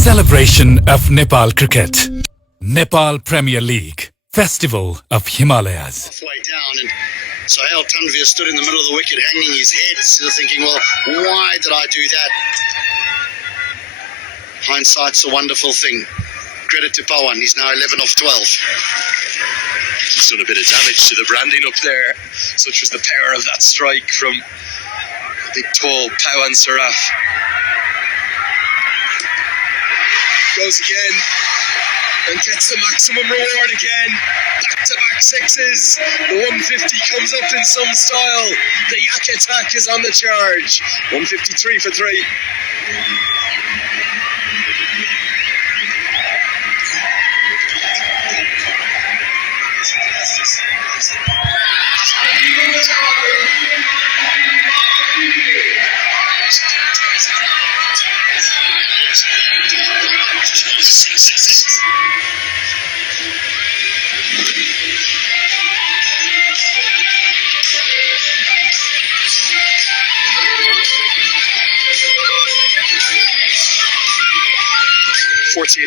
Celebration of Nepal cricket. Nepal Premier League. Festival of Himalayas. Halfway down, and Sahel Tanvir stood in the middle of the wicket hanging his head, still thinking, well, why did I do that? Hindsight's a wonderful thing. Credit to Pawan, he's now 11 off 12. He's done a bit of damage to the branding up there. Such was the power of that strike from big tall Pawan Saraf. Goes again and gets the maximum reward again. Back-to-back sixes. The 150 comes up in some style. The Yak attack is on the charge. 153 for 3.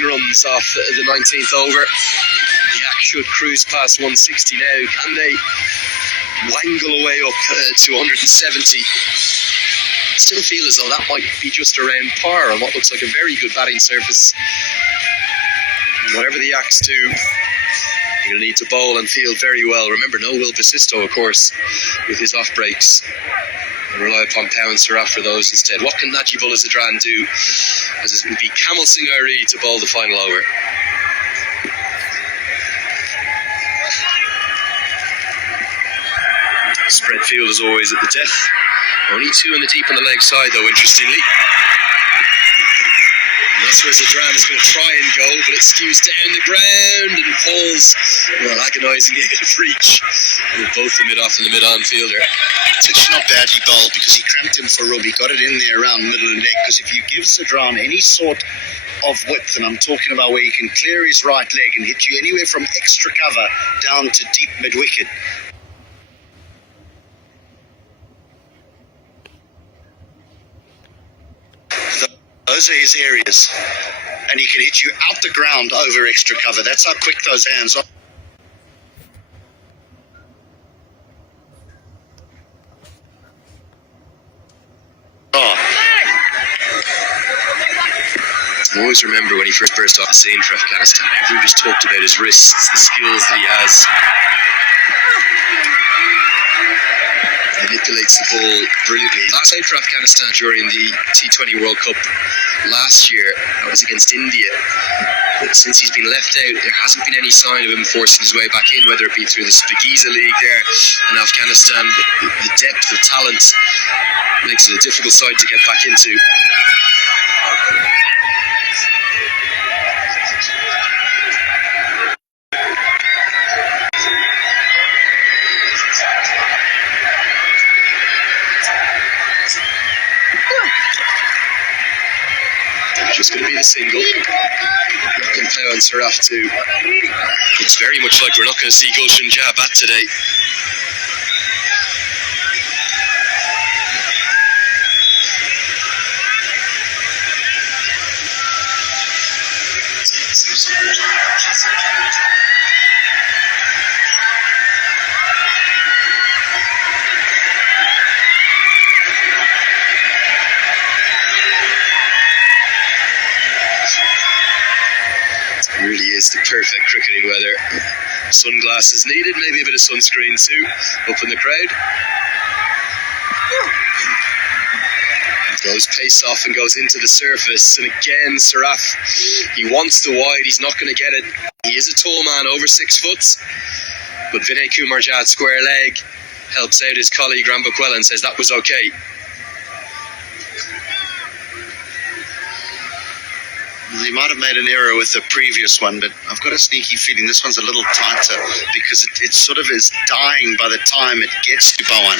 Runs off the 19th over. The Yak should cruise past 160 now. Can they wangle away up to 170? Still feel as though that might be just around par on what looks like a very good batting surface. Whatever the Yaks do, you're going to need to bowl and field very well. Remember, no Will Basisto, of course, with his off breaks. And rely upon Pawan Saraf for those instead. What can Najibullah Zadran do? As it would be Kamal Singh Ari to bowl the final over. Spread field as always at the death. Only 2 in the deep on the leg side though, interestingly. And that's where Zadran is going to try and go, but it skews down the ground and falls agonisingly at a reach. Both the mid-off and the mid-on fielder. It's not badly bowled because he cramped him for rub. He got it in there around middle of the neck, because if you give Zadran any sort of width, and I'm talking about where he can clear his right leg and hit you anywhere from extra cover down to deep mid-wicket, those are his areas, and he can hit you out the ground over extra cover. That's how quick those hands are. I always remember when he first burst off the scene for Afghanistan, everyone just talked about his wrists, the skills that he has. He manipulates the ball brilliantly. Last out for Afghanistan during the T20 World Cup last year, that was against India. But since he's been left out, there hasn't been any sign of him forcing his way back in, whether it be through the Spagiza League there in Afghanistan. The depth of talent makes it a difficult side to get back into. Just going to be the single. And Pawan Saraf too. It's very much like we're not going to see Gulshan Jah bat today. It really is the perfect cricketing weather. Sunglasses needed, maybe a bit of sunscreen too, up in the crowd. Goes pace off and goes into the surface, and again Saraf, he wants the wide, he's not going to get it. He is a tall man, over 6 foot, but Vinay Kumar Jad, square leg, helps out his colleague Rambukwela and says that was okay. He might have made an error with the previous one, but I've got a sneaky feeling this one's a little tighter, because it sort of is dying by the time it gets to Pawan.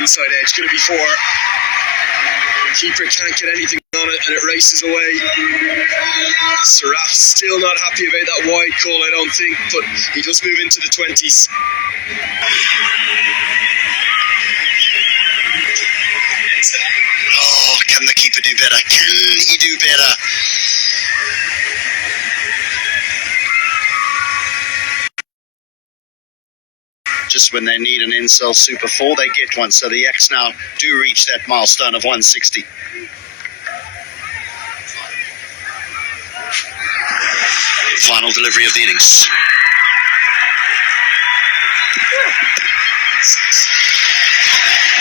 Inside edge, going to be 4. Keeper can't get anything on it. and it races away. Saraf still not happy about that wide call, I don't think, but he does move into the 20s. Oh, can the keeper do better? Can he do better? Just when they need an NCL Super 4, they get one. So the Yaks now do reach that milestone of 160. Final delivery of the innings.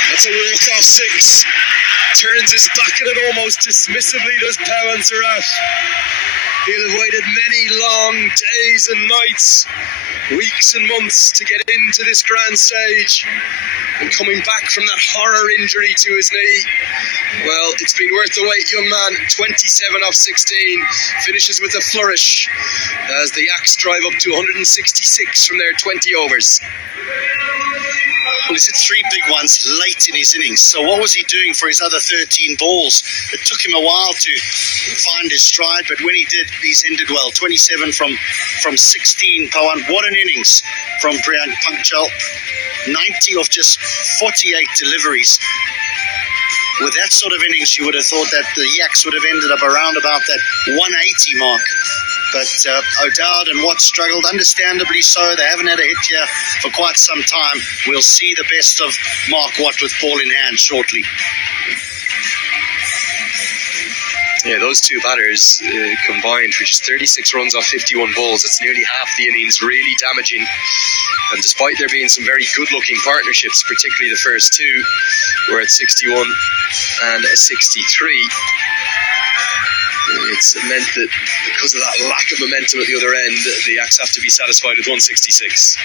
That's a walk-off 6. Turns his back at it almost dismissively, does Pawan Saraf. He'll have waited many long days and nights, weeks and months to get into this grand stage. And coming back from that horror injury to his knee, well, it's been worth the wait, young man. 27 off 16, finishes with a flourish as the Yaks drive up to 166 from their 20 overs. Well, he's hit 3 big ones late in his innings. So what was he doing for his other 13 balls? It took him a while to find his stride, but when he did, he's ended well. 27 from 16, Pawan. What an innings from Priyank Panchal. 90 of just 48 deliveries. With that sort of innings, you would have thought that the Yaks would have ended up around about that 180 mark. But O'Dowd and Watt struggled, understandably so. They haven't had a hit here for quite some time. We'll see the best of Mark Watt with ball in hand shortly. Yeah, those two batters combined for just 36 runs off 51 balls. That's nearly half the innings, really damaging. And despite there being some very good-looking partnerships, particularly the first two, were at 61 and 63. It's meant that because of that lack of momentum at the other end, the Yaks have to be satisfied with 166.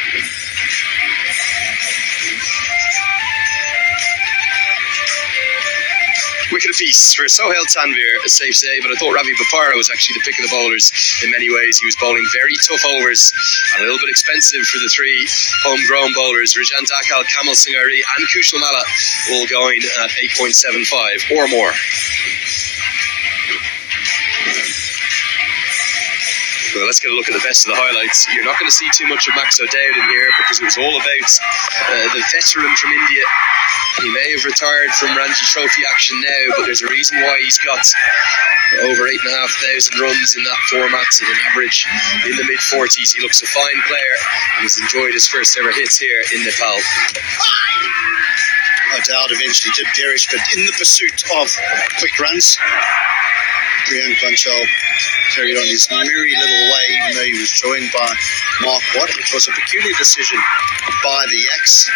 Wicket apiece for Sohail Tanvir, a safe save, but I thought Ravi Bopara was actually the pick of the bowlers in many ways. He was bowling very tough overs and a little bit expensive for the 3 homegrown bowlers. Rajan Dakal, Kamal Singhari and Kushal Malla all going at 8.75 or more. Well, let's get a look at the best of the highlights. You're not going to see too much of Max O'Dowd in here because it was all about the veteran from India. He may have retired from Ranji Trophy action now, but there's a reason why he's got over 8,500 runs in that format at an average in the mid-40s. He looks a fine player and he's enjoyed his first ever hits here in Nepal. O'Dowd eventually did perish, but in the pursuit of quick runs, Priyank Panchal carried on his merry little way, even though he was joined by Mark Watt, which was a peculiar decision by the Yaks.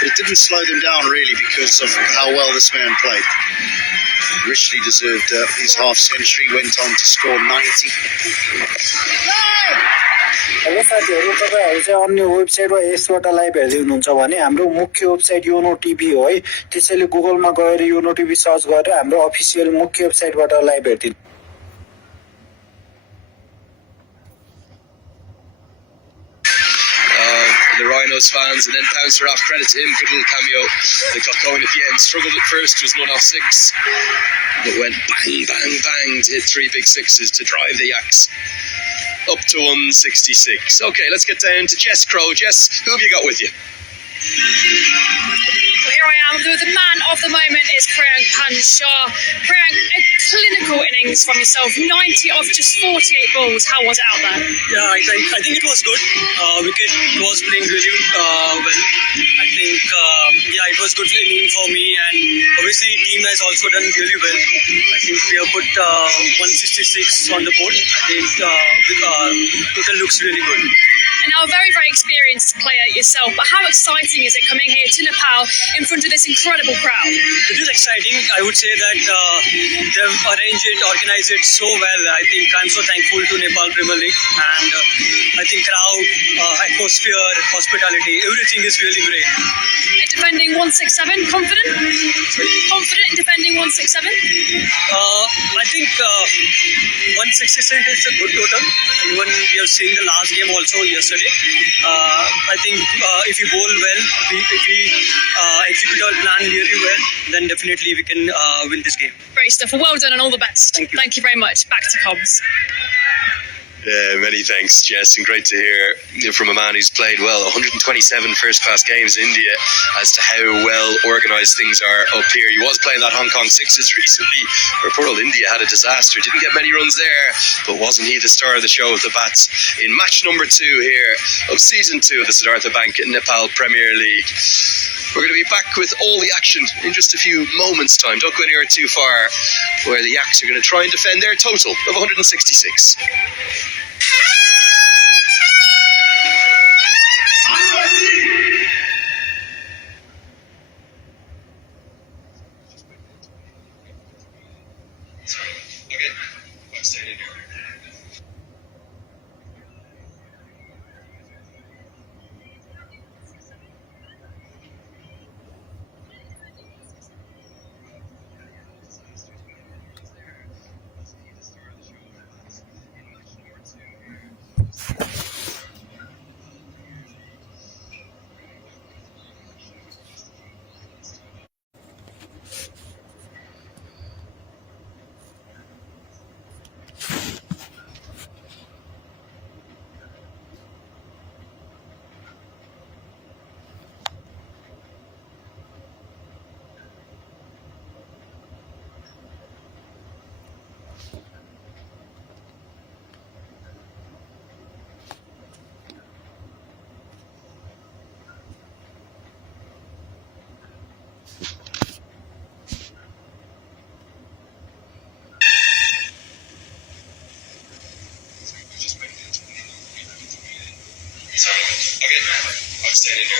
But it didn't slow them down, really, because of how well this man played. Richly deserved his half-century, went on to score 90. Hello साथीहरु, तपाईहरु चाहिँ अन्य वेबसाइटमा यसबाट live हेर्दै हुनुहुन्छ भने हाम्रो मुख्य वेबसाइट योनो टिभी हो है। त्यसैले गुगलमा गएर योनो टिभी सर्च गरेर हाम्रो अफिसियल मुख्य वेबसाइटबाट live हेर्दिनु। The Rhinos fans, and then Pouncer off, credit to him, good little cameo that got going at the end. Struggled at first, was none off 6, but went bang, bang, bang to hit 3 big sixes to drive the Yaks up to 166. Okay, let's get down to Jess Crow. Jess, who have you got with you? Well, here I am. The man of the moment is Priyank Panchal. Priyank, a clinical innings from yourself. 90 of just 48 balls. How was it out there? Yeah, I think it was good. Wicket was playing really well. I think, it was good inning for me, and obviously team has also done really well. I think we have put 166 on the board. I think total looks really good. And now a very, very experienced player yourself, but how exciting is it coming here to Nepal in front of this incredible crowd? It is exciting. I would say that they've arranged it, organized it so well. I think I'm so thankful to Nepal Premier League, and I think crowd, atmosphere, hospitality, everything is really great. And defending 167, confident? Confident in defending 167? I think 166 is a good total. Even we have seen the last game also yesterday. I think if we bowl well, if we execute our plan really well, then definitely we can win this game. Great stuff. Well done and all the best. Thank you. Thank you very much. Back to Cobbs. Many thanks, Jess, and great to hear from a man who's played well 127 first-class games in India as to how well organised things are up here. He was playing that Hong Kong Sixes recently, where poor old India had a disaster. Didn't get many runs there, but wasn't he the star of the show with the bats in match number 2 here of Season 2 of the Siddhartha Bank Nepal Premier League. We're going to be back with all the action in just a few moments' time. Don't go anywhere too far, where the Yaks are going to try and defend their total of 166. I'm standing here.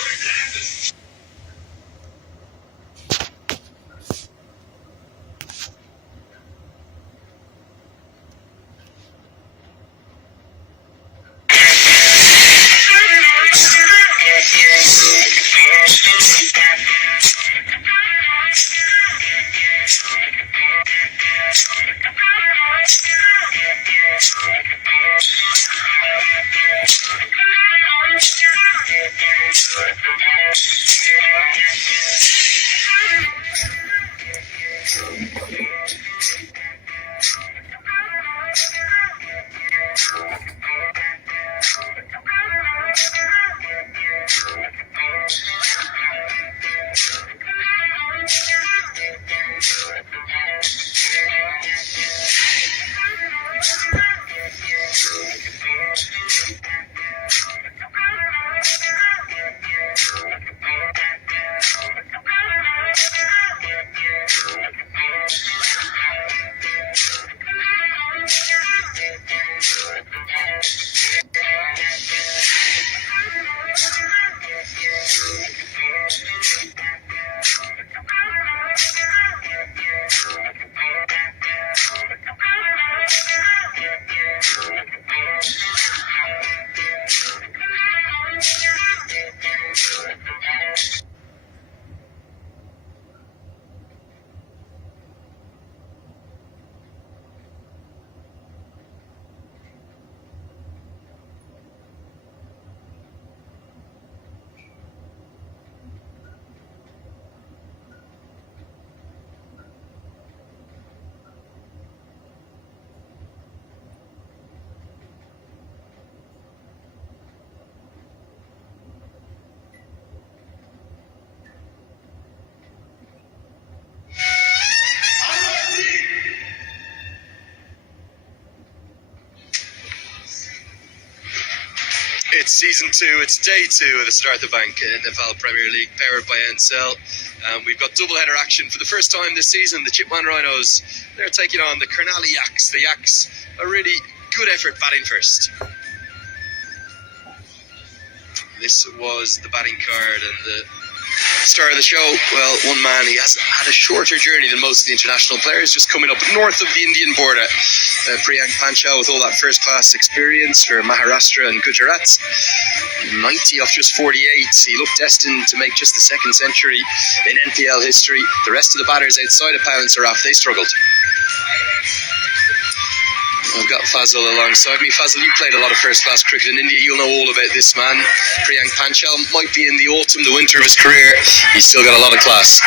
It's season 2, it's day 2 of the Siddhartha Bank Nepal Premier League, powered by Ncell. We've got double-header action for the first time this season. The Chipman Rhinos, they're taking on the Karnali Yaks. The Yaks, a really good effort batting first. This was the batting card and the star of the show. Well, one man, he has had a shorter journey than most of the international players, just coming up north of the Indian border. Priyank Panchal with all that first-class experience for Maharashtra and Gujarat. 90 off just 48. He looked destined to make just the second century in NPL history. The rest of the batters outside of Pawan Saraf, they struggled. I've got Fazal alongside me. Fazal, you played a lot of first-class cricket in India. You'll know all about this man. Priyank Panchal might be in the autumn, the winter of his career. He's still got a lot of class.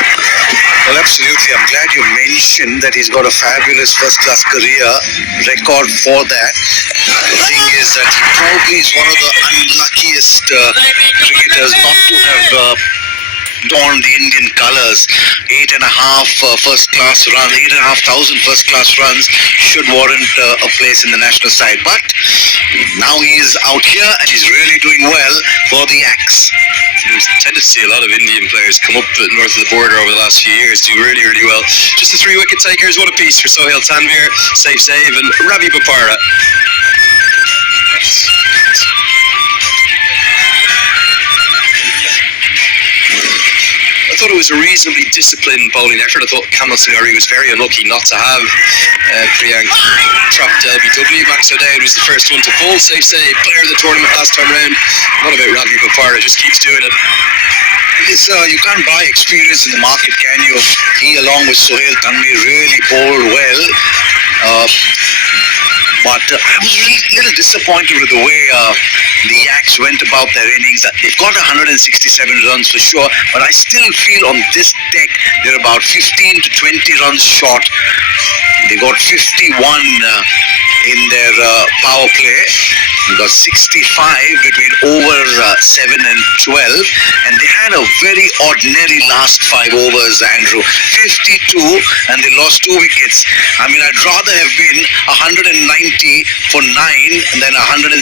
Well, absolutely. I'm glad you mentioned that he's got a fabulous first-class career record for that. The thing is that he probably is one of the unluckiest cricketers not to have donned the Indian colours. 8,500 first-class runs should warrant a place in the national side. But now he is out here and he's really doing well for the Axe. We've tended to see a lot of Indian players come up north of the border over the last few years, do really, really well. Just the 3 wicket takers, one apiece for Sohail Tanvir, safe save, and Ravi Bopara. I thought it was a reasonably disciplined bowling effort. I thought Kamal Sangari was very unlucky not to have Priyank trapped LBW. Max O'Dowd was the first one to fall. Safe save, player of the tournament last time round. What about Ravi Bopara? Just keeps doing it. It's, you can't buy experience in the market, can you? He, along with Sohail Tanvir, really bowled well. But I was really a little disappointed with the way the Axe went about their innings. They've got 167 runs for sure, but I still feel on this deck they're about 15 to 20 runs short. They got 51 in their power play. They got 65 between over 7 and 12, and they had a very ordinary last 5 overs, Andrew. 52, and they lost 2 wickets. I mean, I'd rather have been 190 for 9 than 166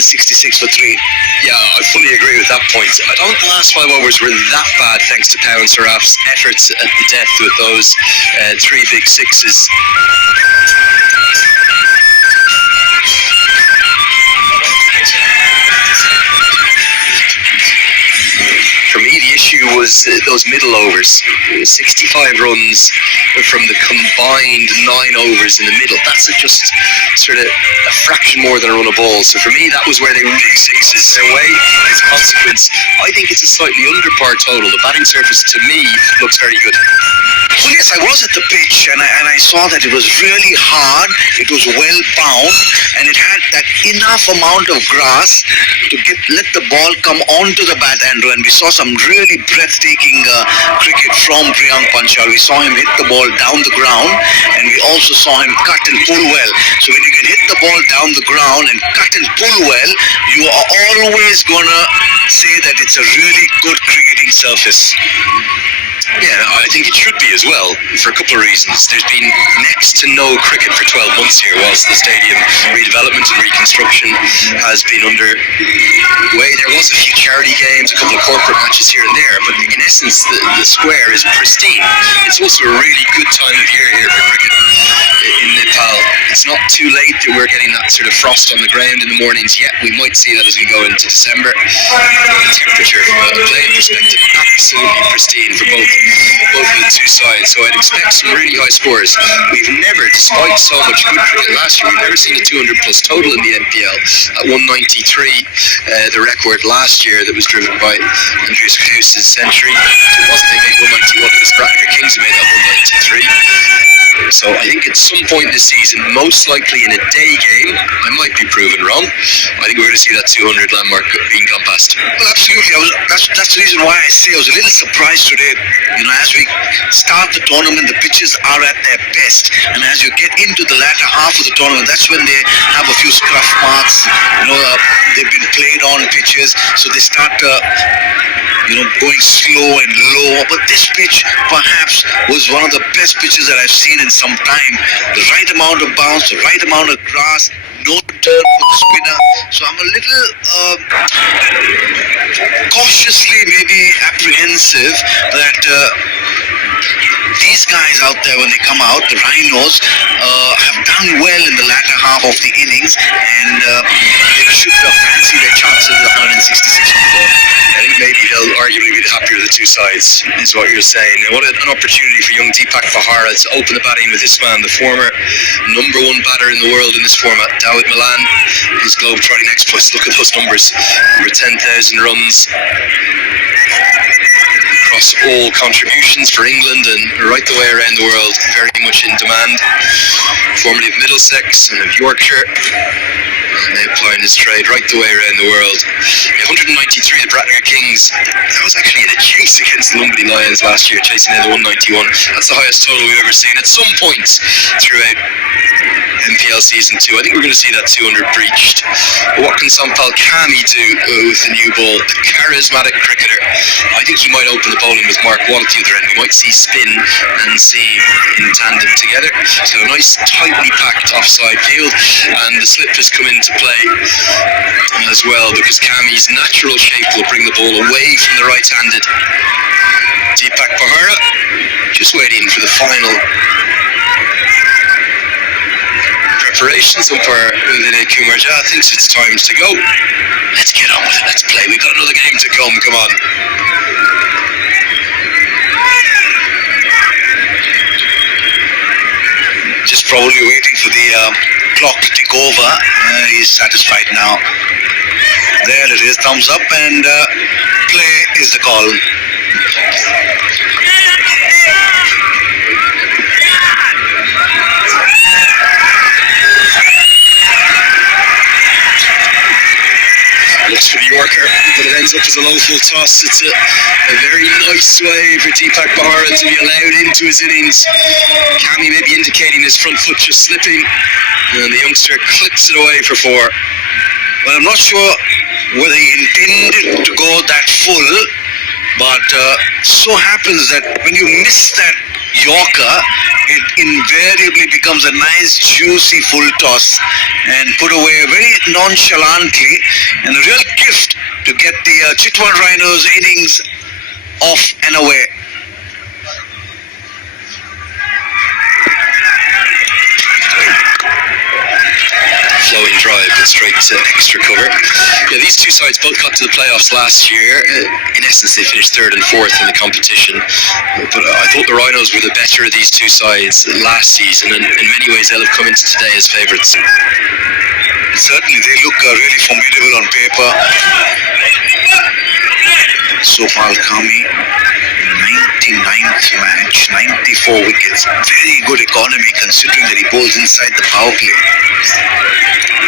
for 3. Yeah, I fully agree with that point. I don't think the last 5 overs were that bad thanks to Pow and Saraf's efforts at the death with those 3 big sixes. For me, the issue was those middle overs. 65 runs from the combined 9 overs in the middle. That's just sort of a fraction more than a run of ball. So for me, that was where they really sixes their way. As a consequence, I think it's a slightly under par total. The batting surface, to me, looks very good. Well, yes, I was at the pitch and I saw that it was really hard, it was well bound, and it had that enough amount of grass to let the ball come onto the bat, Andrew, and we saw some really breathtaking cricket from Priyank Panchal. We saw him hit the ball down the ground, and we also saw him cut and pull well. So when you can hit the ball down the ground and cut and pull well, you are always gonna say that it's a really good cricketing surface. Yeah, I think it should be as well, for a couple of reasons. There's been next to no cricket for 12 months here, whilst the stadium redevelopment and reconstruction has been underway. There was a few charity games, a couple of corporate matches here and there, but in essence, the square is pristine. It's also a really good time of year here for cricket in Nepal. It's not too late that we're getting that sort of frost on the ground in the mornings yet. We might see that as we go into December. The temperature from a playing perspective, absolutely pristine for both of the 2 sides, so I'd expect some really high scores. We've never, despite so much good cricket last year, we've never seen a 200 plus total in the NPL. At 193, the record last year that was driven by Andreas House's century. It wasn't they made 191, it was Bradley Kings who made that 193. So I think at some point this season, most likely in a day game, I might be proven wrong. I think we're going to see that 200 landmark being gone past. Well, absolutely. That's the reason why I say I was a little surprised today. You know, as we start the tournament, the pitches are at their best, and as you get into the latter half of the tournament, that's when they have a few scruff marks. You know, they've been played on pitches, so they start going slow and low. But this pitch perhaps was one of the best pitches that I've seen in some time. The right amount of bounce, the right amount of grass, no turn for the spinner. So I'm a little cautiously maybe apprehensive that these guys out there, when they come out, the Rhinos, have done well in the latter half of the innings, and they should fancy their chances of 166 on the ball. I think maybe they'll arguably be the happier of the 2 sides, is what you're saying. Now, what an opportunity for young Deepak Vahara to open the batting with this man, the former #1 batter in the world in this format, Dawid Malan, his globe-trotting exploits. Look at those numbers. Over 10,000 runs across thanks to all contributions for England and right the way around the world. Very much in demand. Formerly of Middlesex and of Yorkshire. Now plying his trade right the way around the world. 193 at Brattinger Kings. That was actually in a chase against the Lumley Lions last year, chasing down the 191. That's the highest total we've ever seen at some point throughout NPL Season 2. I think we're going to see that 200 breached. But what can Sampal Kami do with the new ball? A charismatic cricketer. I think he might open the bowling with Mark Watt at the other end. We might see spin and seam in tandem together. So a nice tightly packed offside field, and the slip has come into play as well because Kami's natural shape will bring the ball away from the right-handed Deepak Bahara. Just waiting for the final preparations. Umpire Vinay Kumarja thinks it's time to go. Let's get on with it. Let's play. We've got another game to come. Come on. Just probably waiting for the clock to tick over. He's satisfied now. There it is. Thumbs up, and play is the call. Looks for the Yorker, but it ends up as a low full toss. It's a very nice way for Deepak Bahara to be allowed into his innings. Kami may be indicating his front foot just slipping, and the youngster clips it away for 4. Well, I'm not sure whether he intended to go that full, but so happens that when you miss that Yorker, it invariably becomes a nice juicy full toss and put away very nonchalantly, and a real gift to get the Chitwan Rhinos innings off and away. Flowing drive, but straight to extra cover. Yeah, these two sides both got to the playoffs last year. In essence, they finished 3rd and 4th in the competition. But I thought the Rhinos were the better of these two sides last season, and in many ways they'll have come into today as favourites. Certainly, they look really formidable on paper. Sopal Kami, 99th match, 94 wickets. Very good economy considering that he bowls inside the power play. A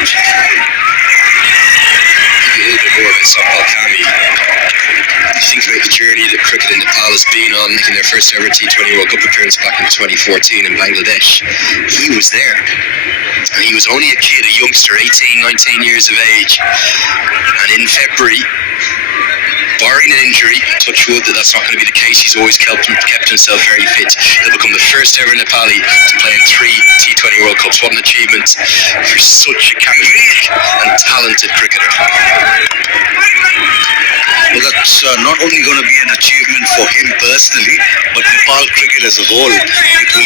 little bit more about Sopal Kami. You think about the journey that cricket in Nepal has been on, making their first ever T20 World Cup appearance back in 2014 in Bangladesh. He was there. And he was only a kid, a youngster, 18, 19 years of age. And in February, barring an injury, touch wood that that's not going to be the case, he's always kept himself very fit. He'll become the first ever Nepali to play in 3 T20 World Cups. What an achievement for such a charismatic and talented cricketer. Well, that's not only going to be an achievement for him personally, but Nepal cricket as a whole. It will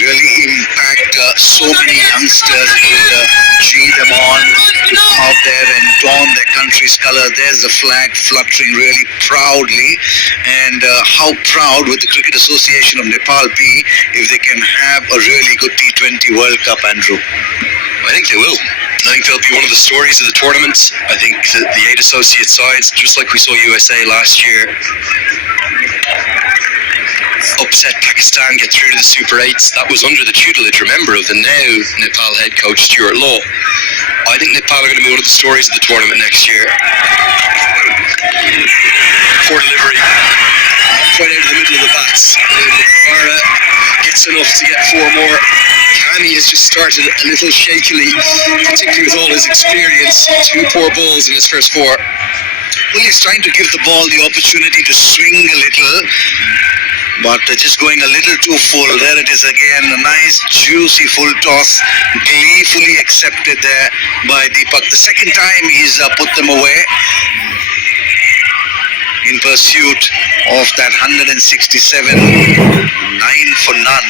really impact so many youngsters. It will gee them on to come out there and don their country's colour. There's the flag fluttering really proudly. And how proud would the Cricket Association of Nepal be if they can have a really good T20 World Cup, Andrew? I think they will. I think they'll be one of the stories of the tournament. I think that the 8 associate sides, just like we saw USA last year, upset Pakistan, get through to the Super 8s. That was under the tutelage, remember, of the now Nepal head coach Stuart Law. I think Nepal are going to be one of the stories of the tournament next year. Poor delivery, right out of the middle of the bats. Bahara gets enough to get 4 more. Kami has just started a little shakily, particularly with all his experience. 2 poor balls in his first 4. Well, he's trying to give the ball the opportunity to swing a little, but just going a little too full. There it is again, a nice juicy full toss, gleefully accepted there by Deepak. The second time he's put them away in pursuit of that 167, 9 for none.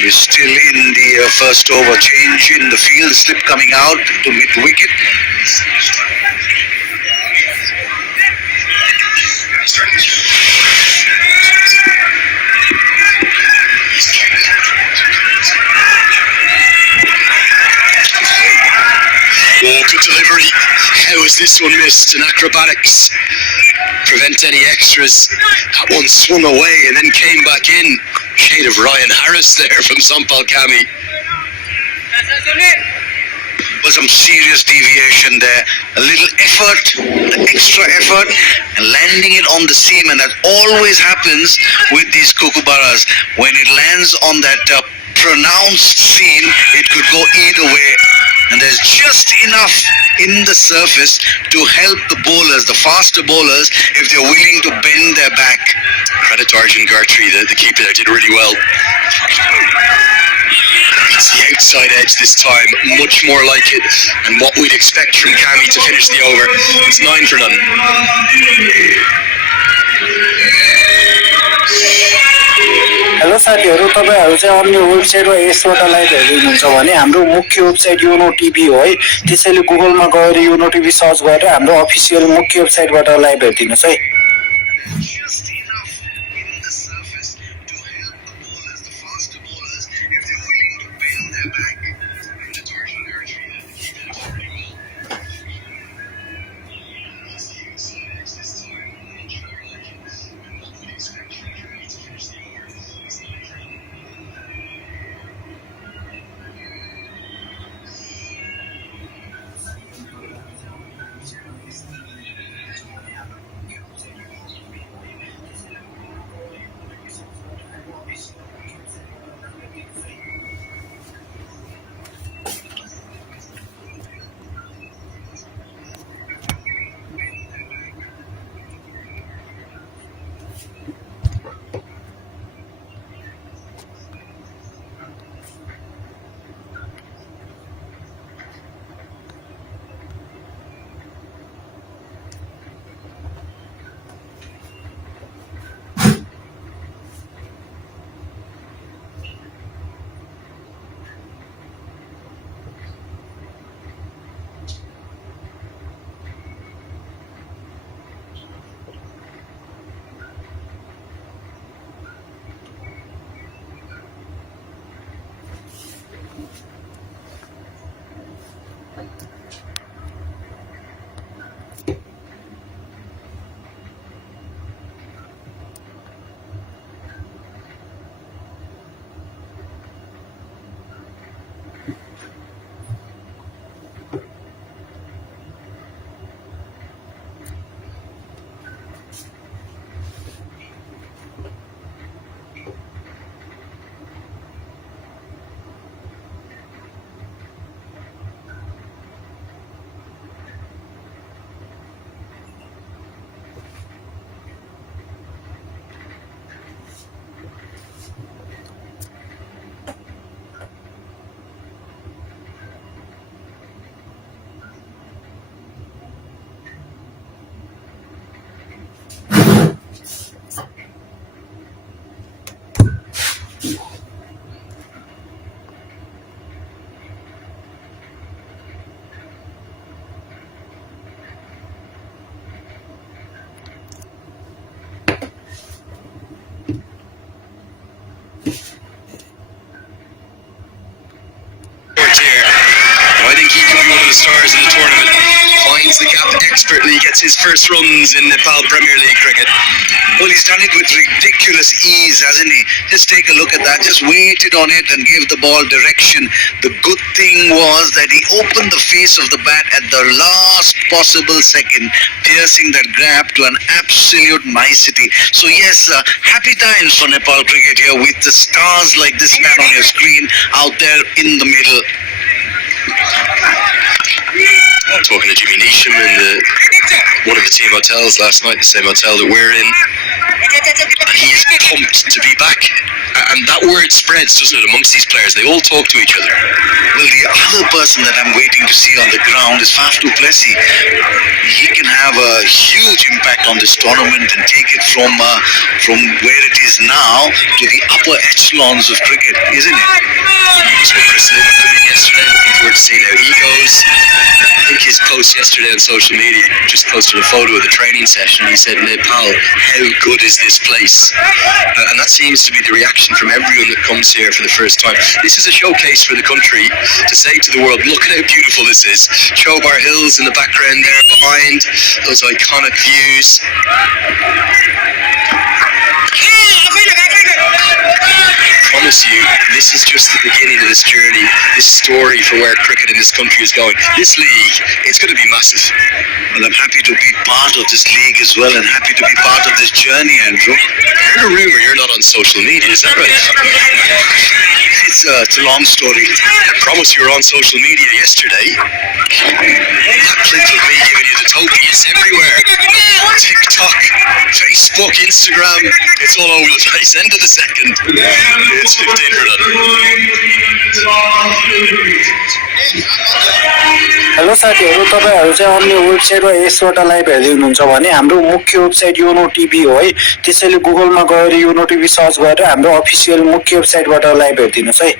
We're still in the first over. Change in the field, slip coming out to mid-wicket. Oh, good delivery. How is this one missed? An acrobatics prevent any extras. That one swung away and then came back in. Shade of Ryan Harris there from Sampal Kami. Was some serious deviation there. A little effort, extra effort, and landing it on the seam, and that always happens with these kookaburras. When it lands on that pronounced seam, it could go either way. And there's just enough in the surface to help the bowlers, the faster bowlers, if they're willing to bend their back. Credit to Arjun Gartry, the keeper there, did really well. It's the outside edge this time, much more like it, and what we'd expect from Kami to finish the over. It's 9 for none. Hello साथीहरू, तपाईहरु चाहिँ अन्य वेबसाइटमा यसबाट live हेर्दै हुनुहुन्छ भने हाम्रो मुख्य वेबसाइट योनो टिभी हो है। त्यसैले गुगलमा गएर योनो टिभी सर्च गरेर हाम्रो अफिसियल मुख्य वेबसाइटबाट लाइभ हेर्दिनुस् है। Stars in the tournament, finds the gap expertly, gets his first runs in Nepal Premier League cricket. Well, he's done it with ridiculous ease, hasn't he? Just take a look at that. Just waited on it and gave the ball direction. The good thing was that he opened the face of the bat at the last possible second, piercing that grab to an absolute nicety. So yes, happy times for Nepal cricket here with the stars like this man on your screen out there in the middle. Talking to Jimmy Neesham in one of the team hotels last night, the same hotel that we're in. And he is pumped to be back. And that word spreads, doesn't it, amongst these players? They all talk to each other. Well, the other person that I'm waiting to see on the ground is Faf du Plessis. He can have a huge impact on this tournament and take it from where it is now to the upper echelons of cricket, isn't it? So Chris Lynn coming in yesterday, looking forward to seeing how he goes. I think his post yesterday on social media, just posted a photo of the training session. He said, Nepal, how good is this place? And that seems to be the reaction reaction from everyone that comes here for the first time. This is a showcase for the country to say to the world, look at how beautiful this is. Chobar Hills in the background there behind, those iconic views. I promise you, this is just the beginning of this journey, this story for where cricket in this country is going. This league, it's going to be massive. Well, I'm happy to be part of this league as well, and happy to be part of this journey, Andrew. I heard a rumour you're not on social media, is that right? It's a long story. I promise you were on social media yesterday. That clip of me giving you the token, it's everywhere. TikTok, Facebook, Instagram, it's all over the place. End of the second. It's 15 for done. Hello साथीहरू, तपाईहरु चाहिँ अन्य website वा यसबाट live हेर्दै हुनुहुन्छ भने हाम्रो मुख्य वेबसाइट योनो टिभी हो है। त्यसैले गुगलमा गएर योनो टिभी सर्च गरेर हाम्रो अफिसियल मुख्य वेबसाइटबाट लाइभ हेर्दिनुस् है।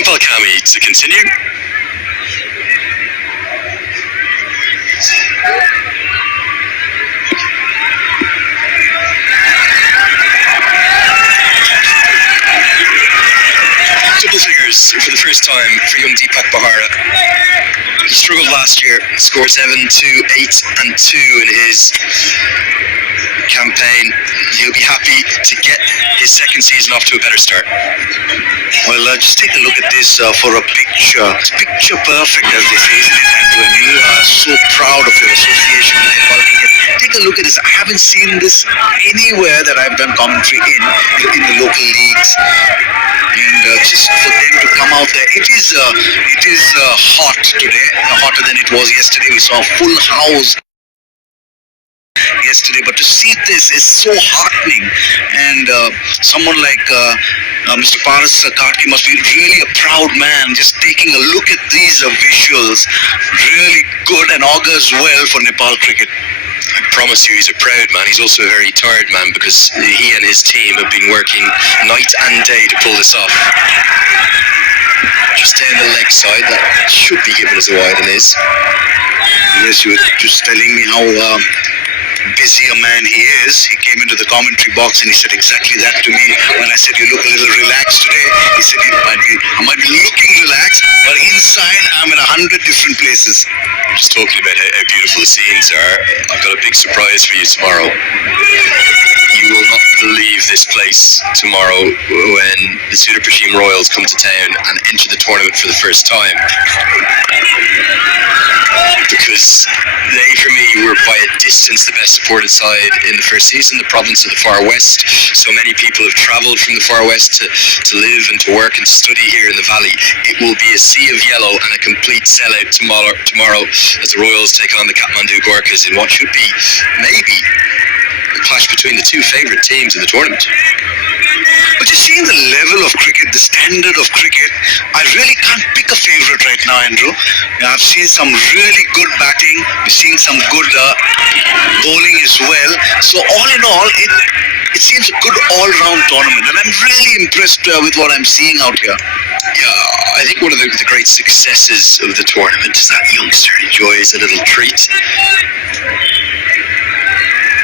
npl to continue. Double figures for the first time for young Deepak Bahara. He struggled last year, scored 7, 2, 8 and 2 in his campaign. He'll be happy to get his second season off to a better start. Well, just take a look at this for a picture. It's picture perfect, as they say, isn't it, Andrew? And you are so proud of your association with Nepal cricket. Take a look at this. I haven't seen this anywhere that I've done commentary in the local leagues. And just for them to come out there, it is hot today, hotter than it was yesterday. We saw a full house yesterday, but to see this is so heartening. And someone like Mr. Paras Karki must be really a proud man, just taking a look at these visuals. Really good and augurs well for Nepal cricket. I promise you, he's a proud man. He's also a very tired man because he and his team have been working night and day to pull this off. Just down the leg side, that should be given as a wide and is. Yes, you were just telling me how busy a man he is. He came into the commentary box and he said exactly that to me when I said you look a little relaxed today. He said I might be looking relaxed, but inside I'm in 100 different places. Just talking about how beautiful the scenes are, I've got a big surprise for you tomorrow. You will not believe this place tomorrow when the Sudur Paschim Royals come to town and enter the tournament for the first time. Because they, for me, were by a distance the best supported side in the first season, the province of the Far West. So many people have travelled from the Far West to live and to work and to study here in the valley. It will be a sea of yellow and a complete sellout tomorrow as the Royals take on the Kathmandu Gorkhas in what should be, maybe, a clash between the two favourite teams in the tournament. But you see, the level of cricket, the standard of cricket, I really can't pick a favourite right now, Andrew. I've seen some really good batting, we've seen some good bowling as well. So all in all, it seems a good all-round tournament, and I'm really impressed with what I'm seeing out here. Yeah, I think one of the great successes of the tournament is that youngster enjoys a little treat.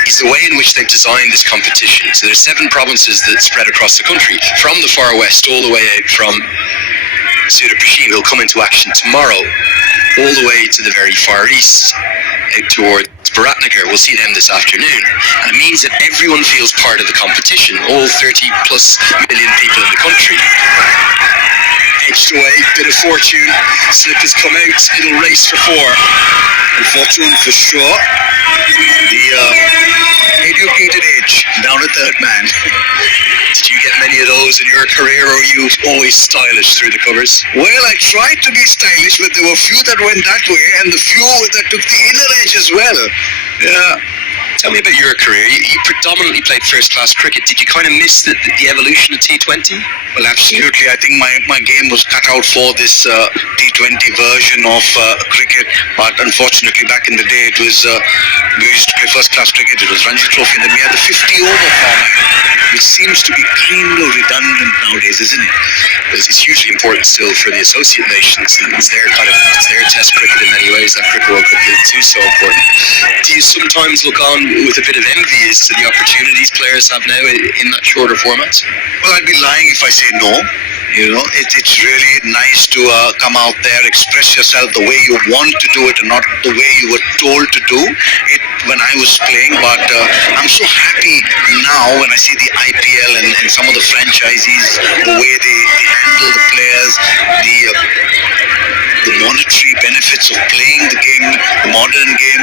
Is the way in which they've designed this competition. So there's 7 provinces that spread across the country, from the Far West all the way out from Sudur Paschim, who'll come into action tomorrow, all the way to the very Far East, out towards Baratnagar. We'll see them this afternoon. And it means that everyone feels part of the competition, all 30 plus million people in the country. Edged away, bit of fortune, slip has come out, it'll race for 4. And fortune for sure. The educated edge, down a third man. Did you get many of those in your career, or were you always stylish through the covers? Well, I tried to be stylish, but there were few that went that way, and the few that took the inner edge as well. Yeah. Tell me about your career. You predominantly played first-class cricket. Did you kind of miss the evolution of T20? Well, absolutely. I think my game was cut out for this T20 version of cricket, but unfortunately back in the day it was we used to play first class cricket. It was Ranji Trophy, and then we had the 50 over format, which seems to be kind of redundant nowadays, isn't it? It's hugely important still for the associate nations. It's their test cricket in many ways. That Cricket World Cup League 2 is so important. Do you sometimes look on with a bit of envy as to the opportunities players have now in that shorter format? Well, I'd be lying if I say no. You know, it's really nice to come out there, express yourself the way you want to do it and not the way you were told to do it when I was playing. But I'm so happy now when I see the IPL and some of the franchisees, the way they handle the players, the monetary benefits of playing the game, the modern game,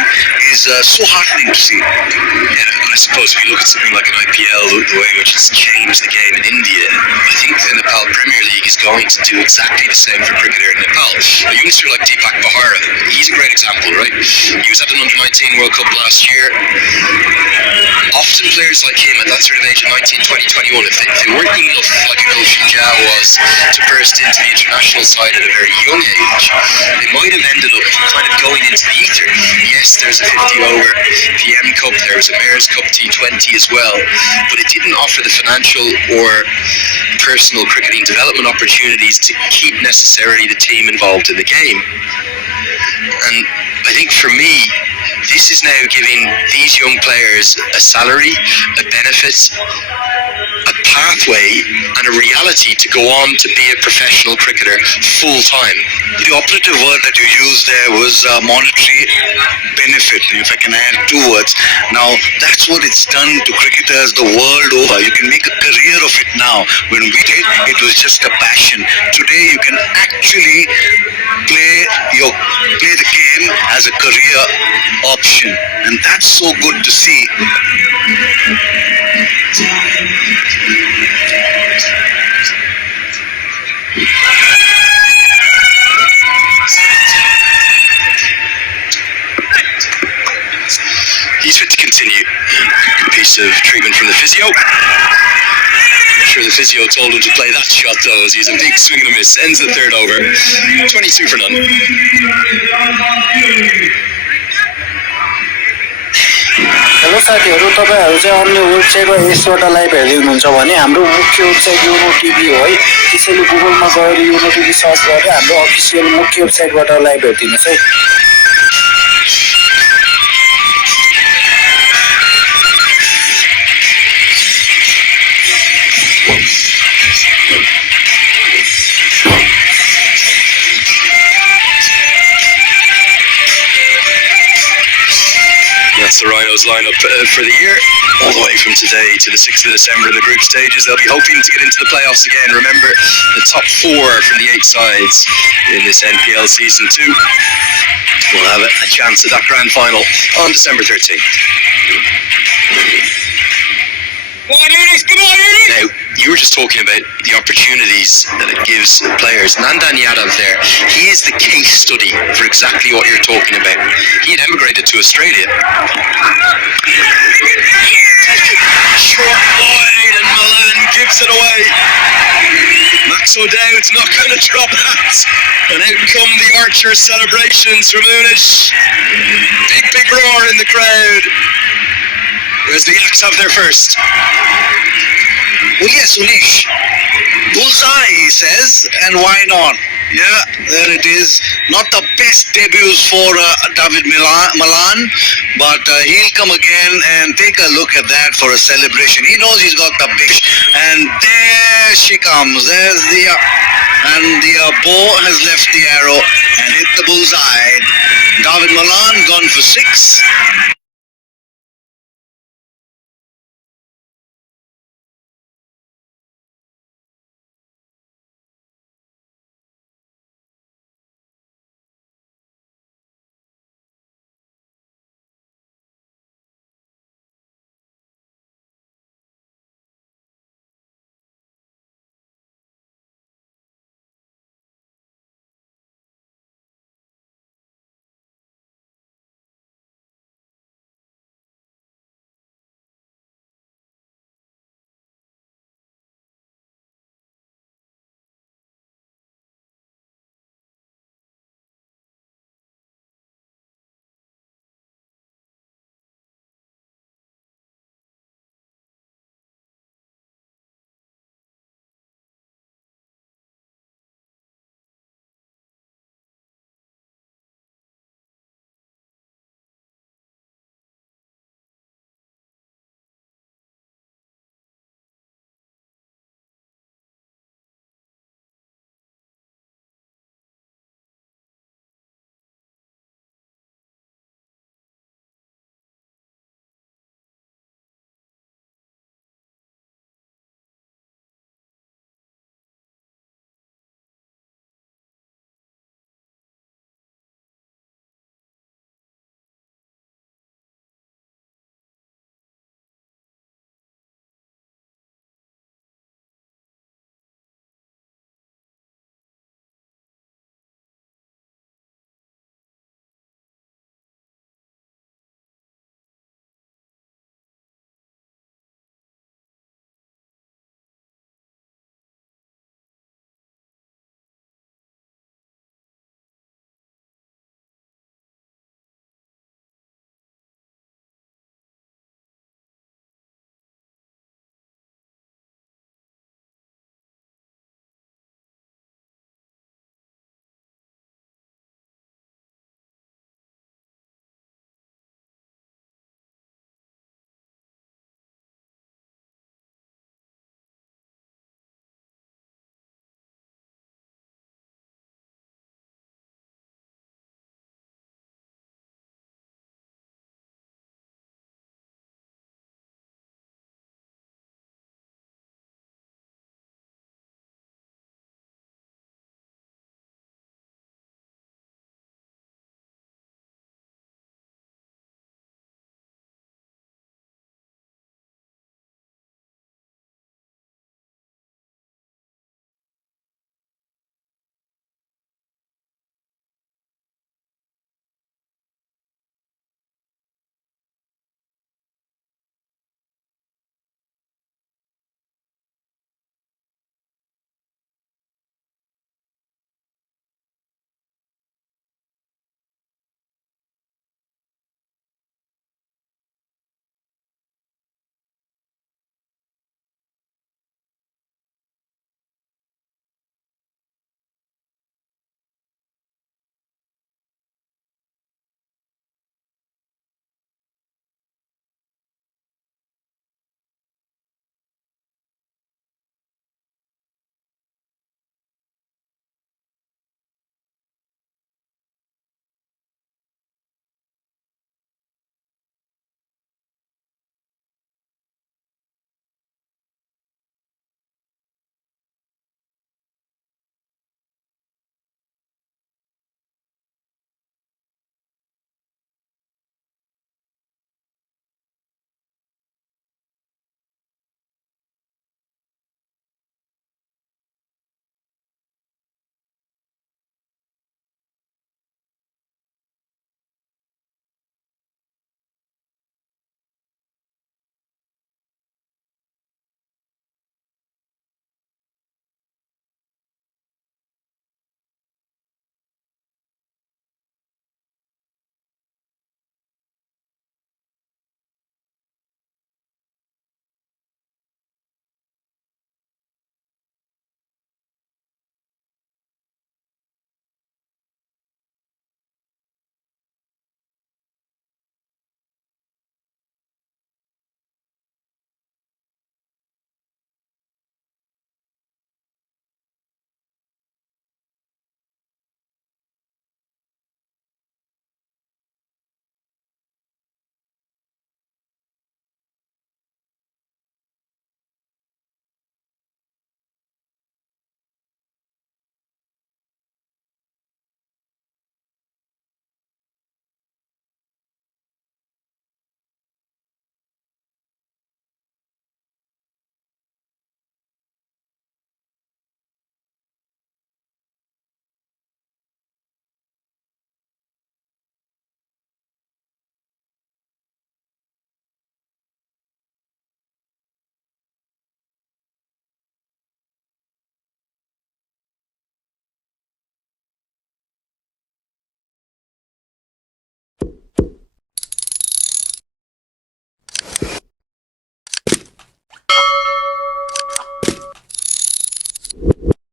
is so heartening to see. Yeah, and I suppose if you look at something like an IPL, the way in which it's changed the game in India, I think the Nepal Premier League is going to do exactly the same for cricketer in Nepal. A youngster like Deepak Bahara, he's a great example, right? He was at an Under-19 World Cup last year. Often players like him at that sort of age of 19, 20, 21, if they weren't good enough, like a Gulshan Jha was, to burst into the international side at a very young age, they might have ended up kind of going into the ether. Yes, there's a 50 over PM Cup, there was a Mayor's Cup T20 as well, but it didn't offer the financial or personal cricketing development opportunities to keep necessarily the team involved in the game. And I think for me, this is now giving these young players a salary, a benefit, a pathway and a reality to go on to be a professional cricketer full time. The operative word that you used there was monetary benefit, if I can add two words. Now, that's what it's done to cricketers the world over. You can make a career of it now. When we did, it was just a passion. Today, you can actually play the game as a career option, and that's so good to see. He's fit to continue. Good piece of treatment from the physio. I'm sure the physio told him to play that shot though, as he's a big swing and a miss. Ends the third over. 22 for none. Hello साथीहरू, तपाईहरु चाहिँ अन्य website वा यसबाट live हेर्दै हुनुहुन्छ भने हाम्रो मुख्य वेबसाइट युनो टिभी हो है। त्यसैले गुगलमा गएर युनो टिभी सर्च गरेर हाम्रो अफिसियल मुख्य वेबसाइटबाट लाइभ हेर्दिनुस् है। That's the Rhinos lineup for the year, all the way from today to the 6th of December in the group stages. They'll be hoping to get into the playoffs again. Remember, the top 4 from the 8 sides in this NPL Season 2 will have a chance at that grand final on December 13th. Now, you were just talking about the opportunities that it gives players. Nandan Yadav there, he is the case study for exactly what you're talking about. He had emigrated to Australia. Short wide and Milan gives it away. Max O'Dowd's not going to drop that. And out come the Archer celebrations from Unish. Big roar in the crowd as the Yaks have their first. Well, yes, Unish. Bullseye, he says, and why not? Yeah, there it is. Not the best debuts for David Malan, but he'll come again and take a look at that for a celebration. He knows he's got the big, and there she comes. There's the, and the bow has left the arrow and hit the bullseye. David Malan gone for 6.